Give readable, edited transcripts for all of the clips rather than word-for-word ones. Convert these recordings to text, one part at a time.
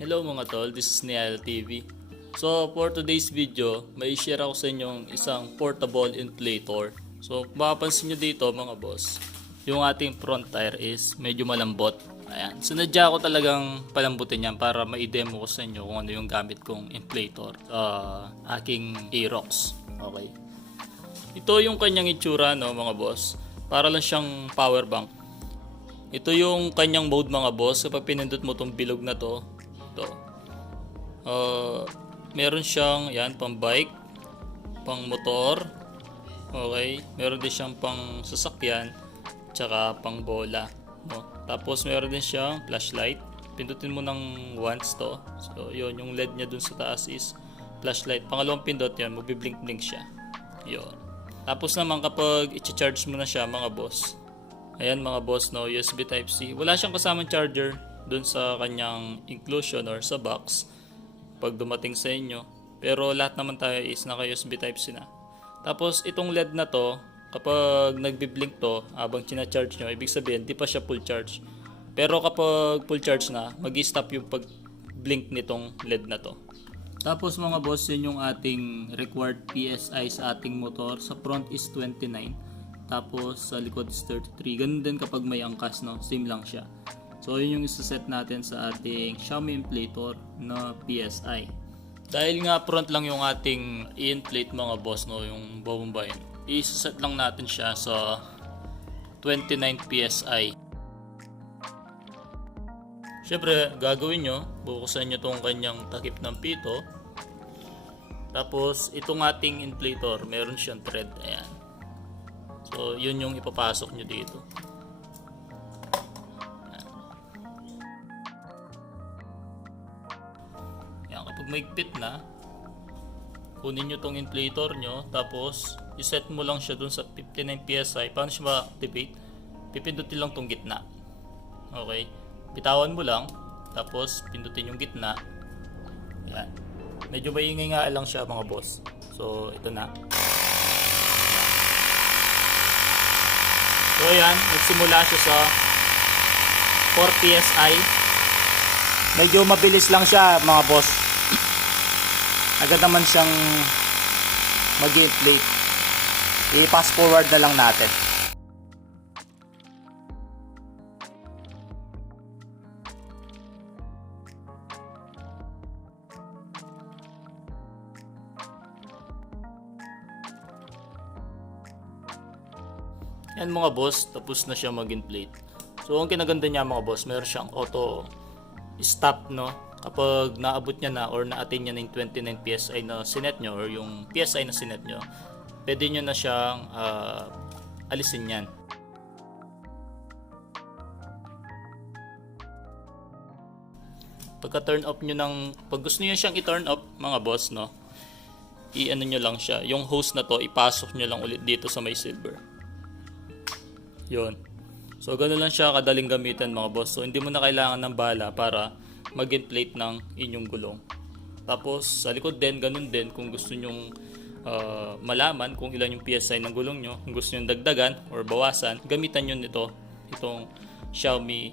Hello mga tol, this is Niall TV. So for today's video, may share ako sa inyong isang portable inflator. So mapapansin nyo dito mga boss, yung ating front tire is medyo malambot. Ayan, sinadya ko talagang palambutin yan para ma-demo ko sa inyo kung ano yung gamit kong inflator sa aking Aerox. Okay. Ito yung kanyang itsura no mga boss, para lang siyang power bank. Ito yung kanyang mode mga boss. Kapag pinindot mo tong bilog na to, ito. Meron siyang yan, pang bike, pang motor. Okay, meron din siyang pang sasakyan, tsaka pang bola, no? Tapos meron din siyang flashlight. Pindutin mo ng once to. So, yun, yung LED niya dun sa taas is flashlight. Pangalawang pindot yan, magbi-blink-blink siya. Yun. Tapos naman kapag i-charge mo na siya mga boss, ayan mga boss, no, USB Type-C. Wala siyang kasamang charger dun sa kanyang inclusion or sa box pag dumating sa inyo. Pero lahat naman tayo is naka USB Type-C na. Tapos itong LED na to, kapag nagbi-blink to habang china-charge nyo, ibig sabihin di pa siya full charge. Pero kapag full charge na, mag-stop yung pag-blink nitong LED na to. Tapos mga boss, yun yung ating required PSI sa ating motor. Sa front is 29. Tapos sa likod is 33. Ganun din kapag may angkas, no? Same lang siya. So yun yung isa-set natin sa ating Xiaomi inflator na PSI. Dahil nga front lang yung ating i-inflate mga boss, no, yung babombahin, isa-set lang natin siya sa 29 PSI. Siyempre gagawin nyo, bukusan nyo tong kanyang takip ng pito. Tapos itong ating inflator, meron siyang thread. Ayan. So yun yung ipapasok nyo dito. Yan, kapag maigpit na, kunin nyo tong inflator nyo, tapos iset mo lang siya dun sa 59 PSI. Paano siya ma-activate? Pipindutin lang tong gitna. Okay, bitawan mo lang, tapos pindutin yung gitna. Yan, medyo maingay nga lang siya mga boss. So ito na. So ayan, nagsimula siya sa 4 PSI. Medyo mabilis lang siya mga boss. Agad naman siyang mag-inflate. I-fast forward na lang natin. Yan mga boss, tapos na siya mag-inflate. So ang kinaganda niya mga boss, meron siyang auto stop, no? Kapag naabot niya na or na-attain niya na yung 29 PSI na sinet nyo or yung PSI na sinet nyo, pwede nyo na siyang alisin yan. Pagka turn off nyo pag gusto nyo siyang i-turn off mga boss, no, i-ano nyo lang siya, yung hose na to ipasok nyo lang ulit dito sa may silver. Yun. So ganoon lang siya kadaling gamitin mga boss. So hindi mo na kailangan ng bala para mag-inflate ng inyong gulong. Tapos sa likod din, ganun din kung gusto nyong malaman kung ilan yung PSI ng gulong nyo, kung gusto nyong dagdagan or bawasan, gamitan nyo nito, itong Xiaomi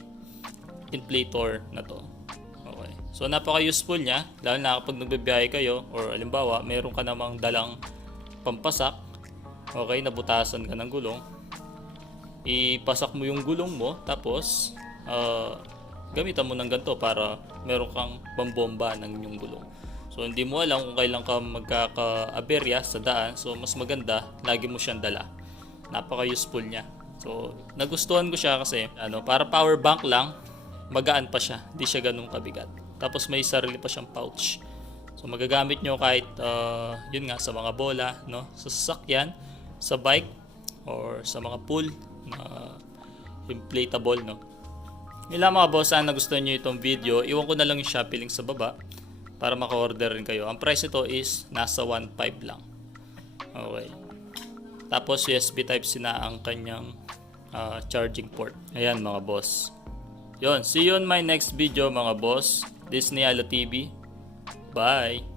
inflator na to. Okay. So napaka-useful niya, lalo na kapag nagbibiyahe kayo or alimbawa, meron ka namang dalang pampasak, okay, nabutasan ka ng gulong, ipasak mo yung gulong mo, tapos gamitan mo ng ganito para meron kang pambomba ng inyong gulong. So hindi mo alam kung kailan ka magkaka-aberya sa daan, so mas maganda lagi mo siyang dala. Napaka-useful niya. So nagustuhan ko siya kasi para power bank lang, magaan pa siya, hindi siya ganun kabigat. Tapos may sarili pa siyang pouch. So magagamit nyo kahit yun nga sa mga bola, no, sa sasakyan, sa bike, or sa mga pool na inflatable, no. Yun lang mga boss, sana nagustuhan nyo itong video. Iwan ko na lang yung Shopee link sa baba para maka-order rin kayo. Ang price nito is nasa 1.5 lang. Okay. Tapos USB Type-C na ang kanyang charging port. Ayan mga boss. Yun, see you on my next video mga boss. This is Niall TV. Bye!